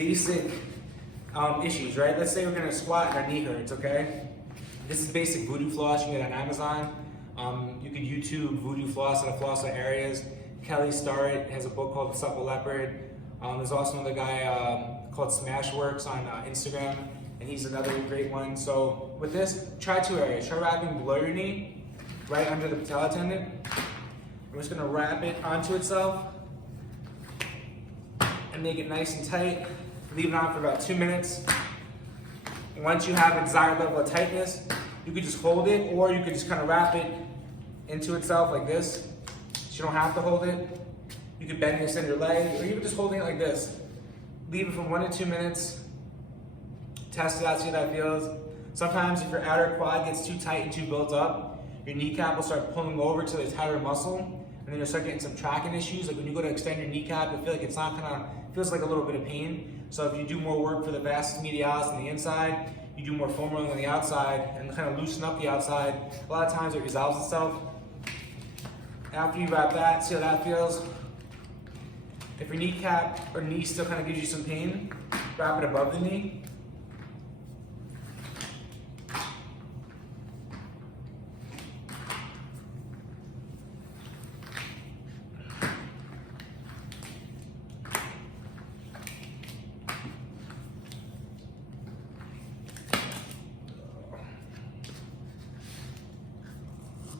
basic issues, right? Let's say we're gonna squat and our knee hurts, okay? This is basic voodoo floss you can get on Amazon. You could YouTube voodoo floss and floss areas. Kelly Starrett has a book called The Supple Leopard. There's also another guy called Smashworks on Instagram, and he's another great one. So with this, try two areas. Try wrapping below your knee, right under the patella tendon. We're just gonna wrap it onto itself and make it nice and tight. Leave it on for about 2 minutes. And once you have a desired level of tightness, you could just hold it, or you could just kind of wrap it into itself like this. So you don't have to hold it. You could bend this in your leg, or even just holding it like this. Leave it for 1 to 2 minutes. Test it out, see how that feels. Sometimes if your outer quad gets too tight and too built up, your kneecap will start pulling over to the tighter muscle, and then you'll start getting some tracking issues. Like when you go to extend your kneecap, you'll feel like it's not feels like a little bit of pain. So if you do more work for the vastus medialis on the inside, you do more foam rolling on the outside and kind of loosen up the outside, a lot of times it resolves itself. After you wrap that, see how that feels. If your kneecap or knee still kind of gives you some pain, wrap it above the knee.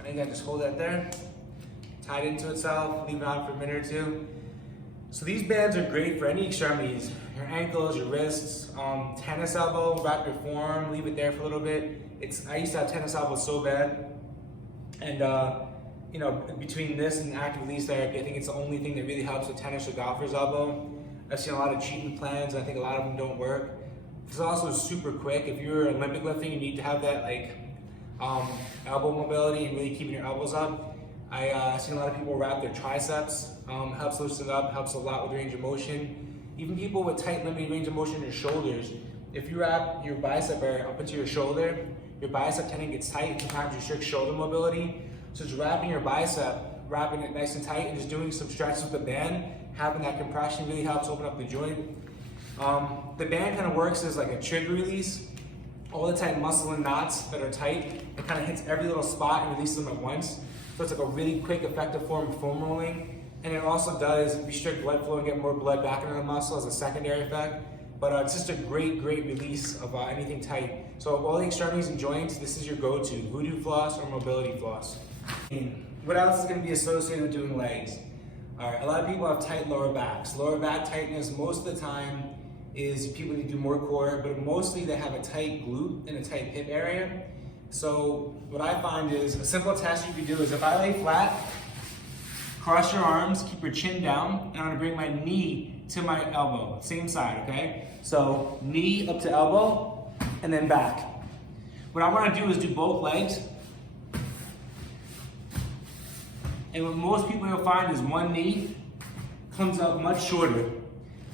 And again, just hold that there, tie it into itself, leave it on for a minute or two. So these bands are great for any extremities, your ankles, your wrists, tennis elbow, wrap your forearm, leave it there for a little bit. I used to have tennis elbow so bad, and you know, between this and active release therapy, I think it's the only thing that really helps with tennis or golfer's elbow. I've seen a lot of treatment plans, and I think a lot of them don't work. It's also super quick. If you're Olympic lifting, you need to have that like elbow mobility and really keeping your elbows up. I've seen a lot of people wrap their triceps, helps loosen it up, helps a lot with range of motion. Even people with tight limited range of motion in your shoulders, if you wrap your bicep area up into your shoulder, your bicep tendon gets tight and sometimes restricts shoulder mobility. So just wrapping your bicep, wrapping it nice and tight and just doing some stretches with the band, having that compression really helps open up the joint. The band kind of works as like a trigger release. All the tight muscle and knots that are tight, it kind of hits every little spot and releases them at once. So it's like a really quick, effective form of foam rolling. And it also does restrict blood flow and get more blood back into the muscle as a secondary effect. But it's just a great, great release of anything tight. So all the extremities and joints, this is your go-to, voodoo floss or mobility floss. What else is going to be associated with doing legs? All right, a lot of people have tight lower backs. Lower back tightness most of the time is people need to do more core, but mostly they have a tight glute and a tight hip area. So what I find is a simple test you can do is if I lay flat, cross your arms, keep your chin down, and I'm gonna bring my knee to my elbow, same side, okay? So knee up to elbow, and then back. What I wanna do is do both legs. And what most people will find is one knee comes up much shorter.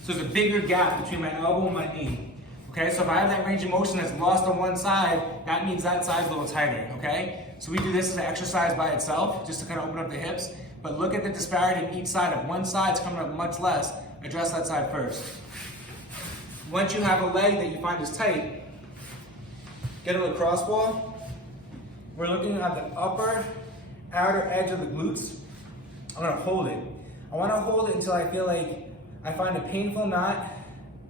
So there's a bigger gap between my elbow and my knee. Okay, so if I have that range of motion that's lost on one side, that means that side's a little tighter, okay? So we do this as an exercise by itself, just to kind of open up the hips, but look at the disparity in each side. If one side's coming up much less, address that side first. Once you have a leg that you find is tight, get a lacrosse ball. We're looking at the upper outer edge of the glutes. I'm gonna hold it. I wanna hold it until I feel like I find a painful knot.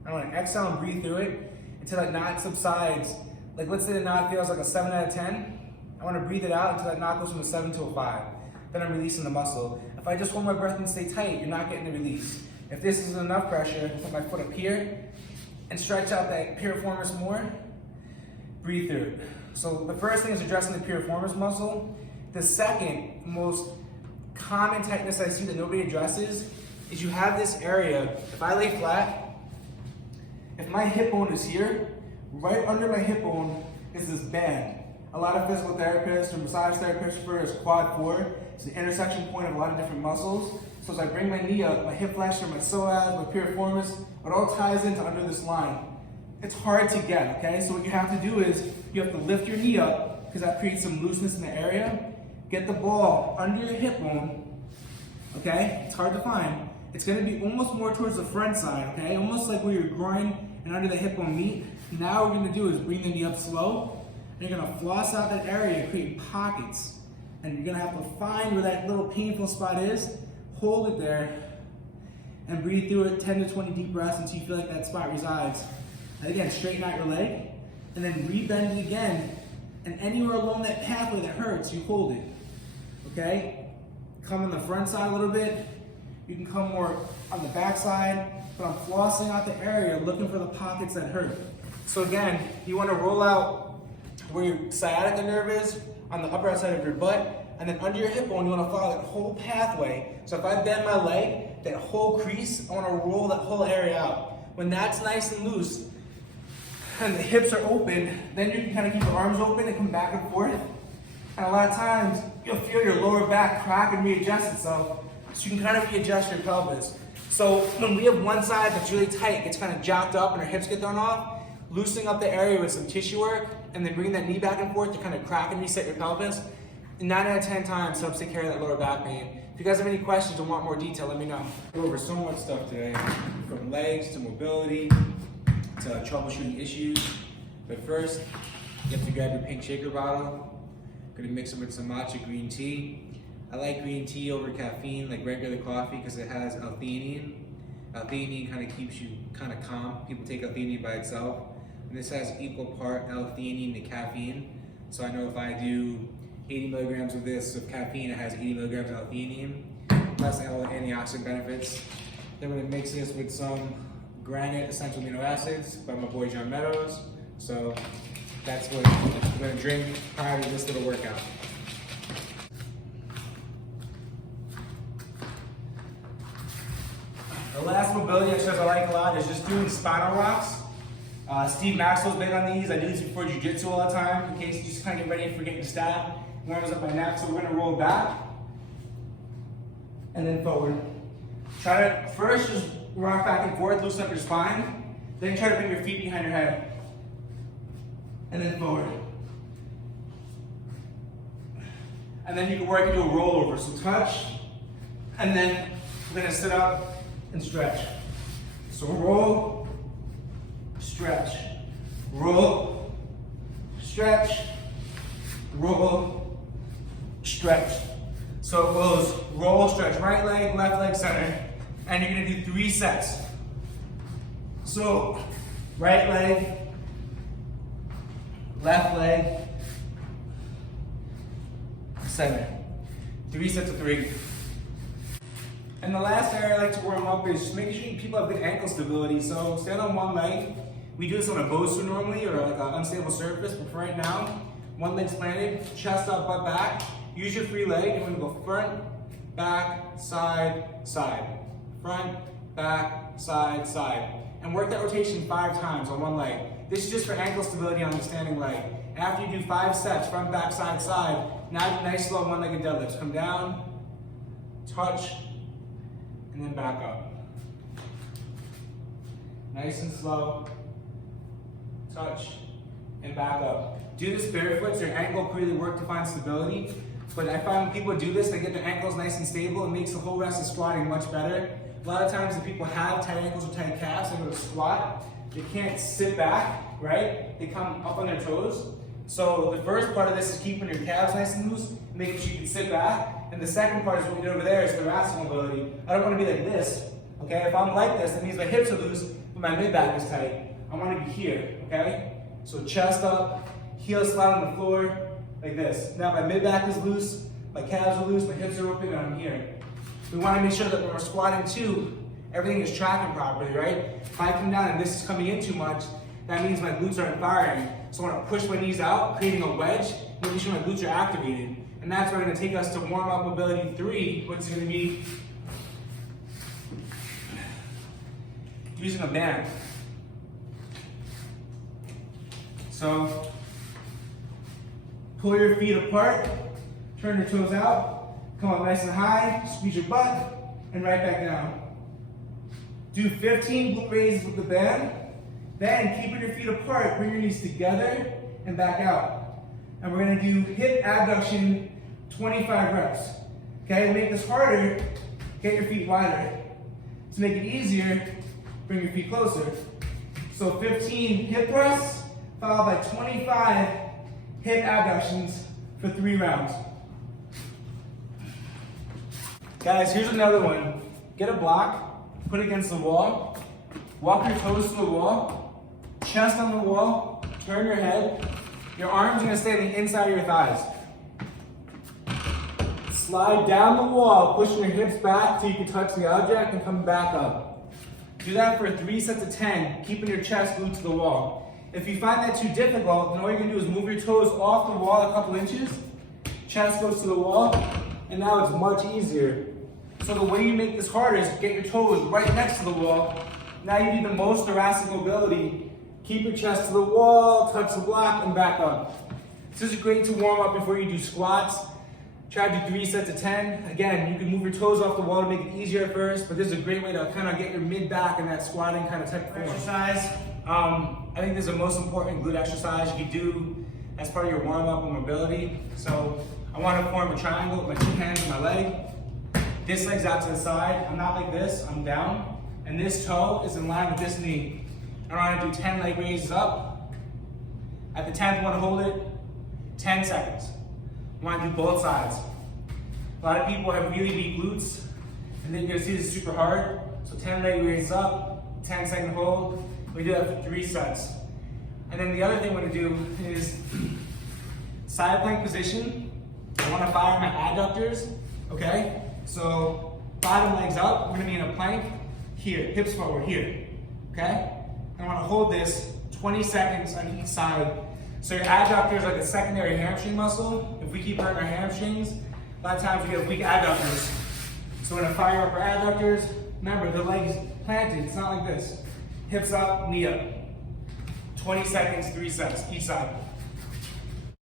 I want to exhale and breathe through it until that knot subsides. Like let's say the knot feels like a 7 out of 10. I want to breathe it out until that knot goes from a 7 to a 5. Then I'm releasing the muscle. If I just hold my breath and stay tight, you're not getting the release. If this isn't enough pressure, put my foot up here and stretch out that piriformis more. Breathe through it. So the first thing is addressing the piriformis muscle. The second most common tightness I see that nobody addresses is you have this area. If I lay flat, if my hip bone is here, right under my hip bone is this band. A lot of physical therapists or massage therapists refer to as quad 4. It's the intersection point of a lot of different muscles. So as I bring my knee up, my hip flexor, my psoas, my piriformis, it all ties into under this line. It's hard to get, okay? So what you have to do is you have to lift your knee up because that creates some looseness in the area. Get the ball under your hip bone, okay? It's hard to find. it's gonna be almost more towards the front side, okay? Almost like where your groin and under the hip bone meet. Now what we're gonna do is bring the knee up slow, and you're gonna floss out that area, create pockets. And you're gonna have to find where that little painful spot is, hold it there, and breathe through it 10 to 20 deep breaths until you feel like that spot resides. And again, straighten out your leg, and then rebend it again, and anywhere along that pathway that hurts, you hold it, okay? Come on the front side a little bit. You can come more on the back side, but I'm flossing out the area, looking for the pockets that hurt. So again, you wanna roll out where your sciatica nerve is, on the upper outside of your butt, and then under your hip bone, you wanna follow that whole pathway. So if I bend my leg, that whole crease, I wanna roll that whole area out. When that's nice and loose, and the hips are open, then you can kind of keep your arms open and come back and forth. And a lot of times, you'll feel your lower back crack and readjust itself, so you can kind of readjust your pelvis. So when we have one side that's really tight, gets kind of jacked up and our hips get thrown off, loosening up the area with some tissue work, and then bringing that knee back and forth to kind of crack and reset your pelvis, 9 out of 10 times helps take care of that lower back pain. If you guys have any questions or want more detail, let me know. We'll go over so much stuff today, from legs to mobility to troubleshooting issues. But first, you have to grab your pink shaker bottle. Gonna mix it with some matcha green tea. I like green tea over caffeine, like regular coffee, because it has L-theanine. L-theanine kind of keeps you kind of calm. People take L-theanine by itself. And this has equal part L-theanine to caffeine. So I know if I do 80 milligrams of this of caffeine, it has 80 milligrams of L-theanine, plus all the antioxidant benefits. Then we're gonna mix this with some granite essential amino acids by my boy John Meadows. So that's what I'm gonna drink prior to this little workout. The last mobility exercise I like a lot is just doing spinal rocks. Steve Maxwell's big on these. I do these before jiu-jitsu all the time, in case you just kind of get ready for getting stabbed. Warms up my neck, so we're gonna roll back and then forward. Try to first just rock back and forth, loosen up your spine. Then try to bring your feet behind your head. And then forward. And then you can work into a rollover. So touch, and then we're gonna sit up and stretch. So roll, stretch, roll, stretch, roll, stretch. So it goes roll, stretch, right leg, left leg, center. And you're gonna do 3 sets. So right leg, left leg, center. 3 sets of 3. And the last area I like to warm up is just making sure people have good ankle stability. So stand on one leg. We do this on a Bosu normally, or like an unstable surface, but for right now, one leg's planted, chest up, butt back. Use your free leg, and we're gonna go front, back, side, side. Front, back, side, side. And work that rotation 5 times on one leg. This is just for ankle stability on the standing leg. After you do 5 sets, front, back, side, side, now do nice slow one-legged deadlifts. Come down, touch, and then back up. Nice and slow, touch, and back up. Do this barefoot so your ankle can really work to find stability. But I find when people do this, they get their ankles nice and stable. It makes the whole rest of squatting much better. A lot of times if people have tight ankles or tight calves, they go to squat, they can't sit back, right? They come up on their toes. So the first part of this is keeping your calves nice and loose, making sure you can sit back. And the second part is what we did over there, is thoracic mobility. I don't want to be like this, okay? If I'm like this, that means my hips are loose, but my mid-back is tight. I want to be here, okay? So chest up, heels flat on the floor, like this. Now my mid-back is loose, my calves are loose, my hips are open, and I'm here. We want to make sure that when we're squatting too, everything is tracking properly, right? If I come down and this is coming in too much, that means my glutes aren't firing. So I want to push my knees out, creating a wedge, making sure my glutes are activated. And that's where we're going to take us to warm up mobility 3, which is going to be using a band. So pull your feet apart, turn your toes out, come up nice and high, squeeze your butt, and right back down. Do 15 glute raises with the band. Then, keeping your feet apart, bring your knees together and back out. And we're gonna do hip abduction 25 reps. Okay, to make this harder, get your feet wider. To make it easier, bring your feet closer. So 15 hip thrusts, followed by 25 hip abductions for 3 rounds. Guys, here's another one. Get a block, put it against the wall, walk your toes to the wall, chest on the wall, turn your head. Your arms are gonna stay on the inside of your thighs. Slide down the wall, pushing your hips back till you can touch the object and come back up. Do that for 3 sets of 10, keeping your chest glued to the wall. If you find that too difficult, then all you're gonna do is move your toes off the wall a couple inches, chest goes to the wall, and now it's much easier. So the way you make this harder is get your toes right next to the wall. Now you need the most thoracic mobility. Keep your chest to the wall, touch the block, and back up. This is great to warm up before you do squats. Try to do 3 sets of 10. Again, you can move your toes off the wall to make it easier at first, but this is a great way to kind of get your mid back in that squatting kind of type of exercise. I think this is the most important glute exercise you can do as part of your warm up and mobility. So I want to form a triangle with my 2 hands on my leg. This leg's out to the side. I'm not like this, I'm down. And this toe is in line with this knee. I want to do 10 leg raises up. At the 10th, I want to hold it 10 seconds. I want to do both sides. A lot of people have really weak glutes, and then you're going to see this is super hard. So 10 leg raises up, 10-second hold. We do that for 3 sets. And then the other thing we're going to do is side plank position. I want to fire my adductors, okay? So bottom legs up, we're going to be in a plank here, hips forward here, okay? I want to hold this 20 seconds on each side. So your adductor is like a secondary hamstring muscle. If we keep hurting our hamstrings, a lot of times we get weak adductors. So we're going to fire up our adductors. Remember, the legs planted, it's not like this. Hips up, knee up. 20 seconds, 3 sets, each side.